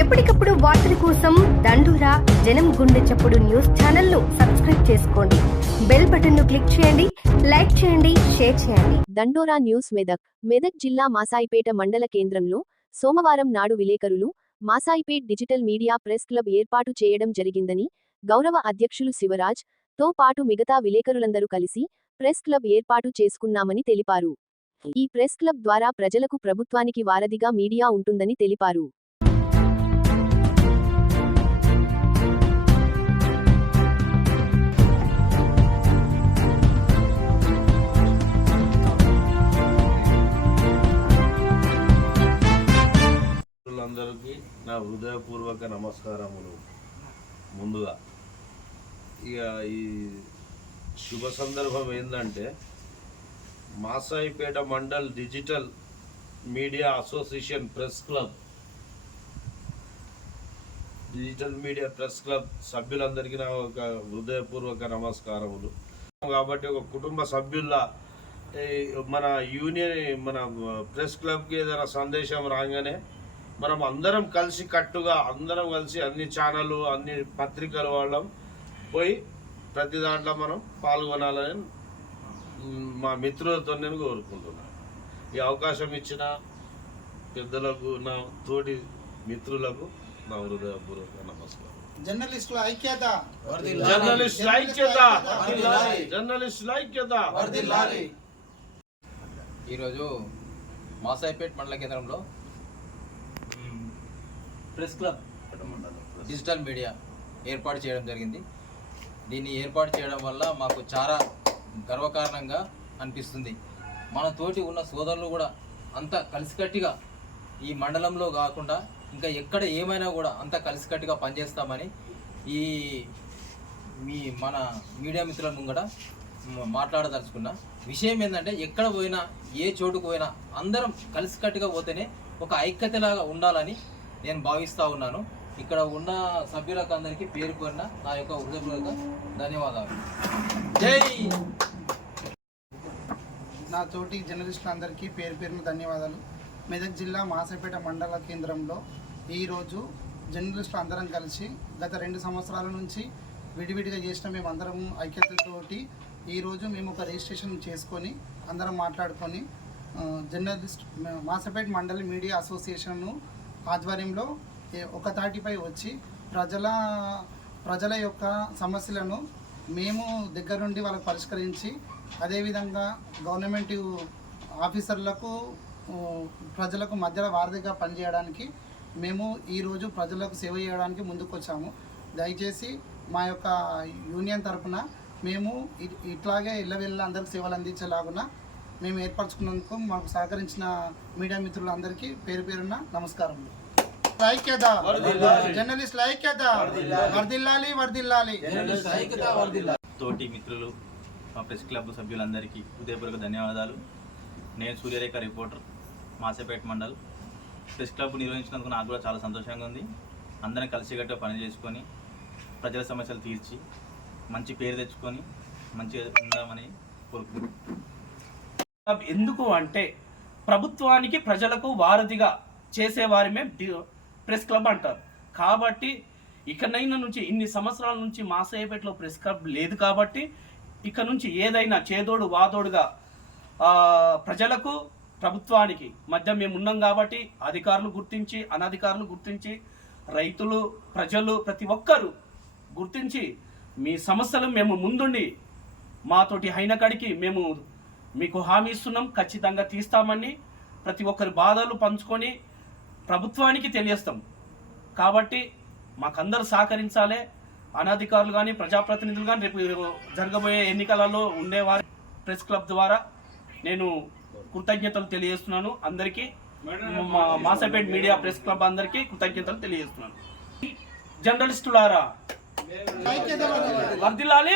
ఎప్పటికప్పుడు వార్తల కోసం దండూరా జనం గుండె చప్పుడు న్యూస్ ఛానల్ను సబ్స్క్రైబ్ చేసుకోండి. బెల్ బటన్ను క్లిక్ చేయండి లైక్ చేయండి షేర్ చేయండి. దండోరా న్యూస్ మెదక్ మెదక్ జిల్లా మాసాయిపేట మండల కేంద్రంలో సోమవారం నాడు విలేకరులు Masaipet digital media press club ఏర్పాటు చేయడం జరిగిందని గౌరవ అధ్యక్షులు శివరాజ్తో పాటు మిగతా విలేకరులందరూ కలిసి ప్రెస్ క్లబ్ ఏర్పాటు చేసుకున్నామని తెలిపారు. ఈ ప్రెస్ క్లబ్ ద్వారా ప్రజలకు ప్రభుత్వానికి వారధిగా మీడియా ఉంటుందని తెలిపారు. అందరికీ నా హృదయపూర్వక నమస్కారములు. ముందుగా ఇక ఈ శుభ సందర్భం ఏంటంటే Masaipet mandal digital media association press club digital media press club సభ్యులందరికీ నా ఒక హృదయపూర్వక నమస్కారములు. కాబట్టి ఒక కుటుంబ సభ్యుల్లా మన యూనియన్ మన ప్రెస్ క్లబ్కి ఏదైనా సందేశం రాగానే మనం అందరం కలిసి కట్టుగా అందరం కలిసి అన్ని ఛానళ్ళు అన్ని పత్రికల వాళ్ళం. పోయి ప్రతి దాంట్లో మనం పాల్గొనాలని మ్, మిత్రులతో నేను కోరుకుంటున్నాను. ఈ అవకాశం ఇచ్చిన పెద్దలకు నా తోటి మిత్రులకు నా హృదయపూర్వక నమస్కారం. జర్నలిస్టుల ఐక్యత జర్నలిస్ట్ ఐక్యత జర్నలిస్ట్ ఐక్యత ఈరోజు మాసాయిపేట్ మండల కేంద్రంలో ప్రెస్ క్లబ్ డిజిటల్ మీడియా ఏర్పాటు చేయడం జరిగింది. దీన్ని ఏర్పాటు చేయడం వల్ల మాకు చాలా గర్వకారణంగా అనిపిస్తుంది. మన తోటి ఉన్న సోదరులు కూడా అంత కలిసికట్టుగా ఈ మండలంలో కాకుండా ఇంకా ఎక్కడ ఏమైనా కూడా అంత కలిసికట్టుగా పనిచేస్తామని ఈ మీ మన మీడియా మిత్రుల ముంగట మ- మాట్లాడదలుచుకున్నా. విషయం ఏంటంటే ఎక్కడ పోయినా ఏ చోటుకు పోయినా అందరం కలిసికట్టుగా పోతేనే ఒక ఐక్యతలాగా ఉండాలని నేను భావిస్తూ ఉన్నాను. ఇక్కడ ఉన్న సభ్యులకు అందరికీ పేరు కొన్న నా యొక్క హృదయపూర్వక ధన్యవాదాలు. జై! నా తోటి జర్నలిస్టులందరికీ పేరు పేరున ధన్యవాదాలు. మెదక్ జిల్లా మాసపేట మండల కేంద్రంలో ఈరోజు జర్నలిస్టులు అందరం కలిసి గత రెండు సంవత్సరాల నుంచి విడివిడిగా చేసిన మేము అందరం ఐక్యతతోటి ఈరోజు మేము ఒక రిజిస్ట్రేషన్ చేసుకొని అందరం మాట్లాడుకొని జర్నలిస్ట్ మాసపేట మండలి మీడియా అసోసియేషన్ను ఆధ్వర్యంలో ఏ- ఒక తాటిపై వచ్చి ప్రజల ప్రజల యొక్క సమస్యలను మేము దగ్గరుండి వాళ్ళకు పరిష్కరించి అదేవిధంగా గవర్నమెంట్ ఆఫీసర్లకు ప్రజలకు మధ్యలో వారధిగా పనిచేయడానికి మేము ఈరోజు ప్రజలకు సేవ చేయడానికి ముందుకు వచ్చాము దయచేసి మా యొక్క యూనియన్ తరపున మేము ఇట్లాగే ఇట్లాగే ఇళ్ళవెళ్ళ అందరికి సేవలు అందించేలాగున మేము ఏర్పరచుకున్నందుకు మాకు సహకరించిన మీడియా మిత్రులందరికీ పేరు పేరున నమస్కారం. ఐక్యత వర్దిల్లాలి వర్దిల్లాలి తోటి మిత్రులు మా ప్రెస్ క్లబ్ సభ్యులందరికీ హృదయపూర్వక ధన్యవాదాలు. నేను Suryarekha reporter Masepet mandal. Press club నిర్వహించినందుకు నాకు కూడా చాలా సంతోషంగా ఉంది. అందరం కలిసికట్టుగా పని చేసుకొని ప్రజల సమస్యలు తీర్చి మంచి పేరు తెచ్చుకొని మంచిగా ఉందామని కోరుకుంటున్నాను. ఎందుకు అంటే ప్రభుత్వానికి ప్రజలకు వారధిగా చేసేవారిమే ప్రెస్ క్లబ్ అంటారు. కాబట్టి ఇకనైనా నుంచి ఇన్ని సంవత్సరాల నుంచి మాసేపేటలో ప్రెస్ క్లబ్ లేదు కాబట్టి ఇక నుంచి ఏదైనా చేదోడు వాదోడుగా ప్రజలకు ప్రభుత్వానికి మధ్య మేము ఉన్నాం కాబట్టి అధికారులు గుర్తించి అనధికారులు గుర్తించి రైతులు ప్రజలు ప్రతి ఒక్కరూ గుర్తించి మీ సమస్యలు మేము ముందుండి మాతోటి హైనకడికి మేము మీకు హామీ ఇస్తున్నాం ఖచ్చితంగా తీస్తామని ప్రతి ఒక్కరి బాధలు పంచుకొని ప్రభుత్వానికి తెలియస్తాం కాబట్టి మాకందరూ సహకరించాలి. అనధికారులు కానీ ప్రజాప్రతినిధులు కానీ రేపు జరగబోయే ఎన్నికలలో ఉండేవారు ప్రెస్ క్లబ్ ద్వారా నేను కృతజ్ఞతలు తెలియజేస్తున్నాను అందరికీ. మా మాసపేట్ మీడియా ప్రెస్ క్లబ్ అందరికీ కృతజ్ఞతలు తెలియజేస్తున్నాను. జర్నలిస్టులారా ఐక్యత వర్ధిల్లాలి.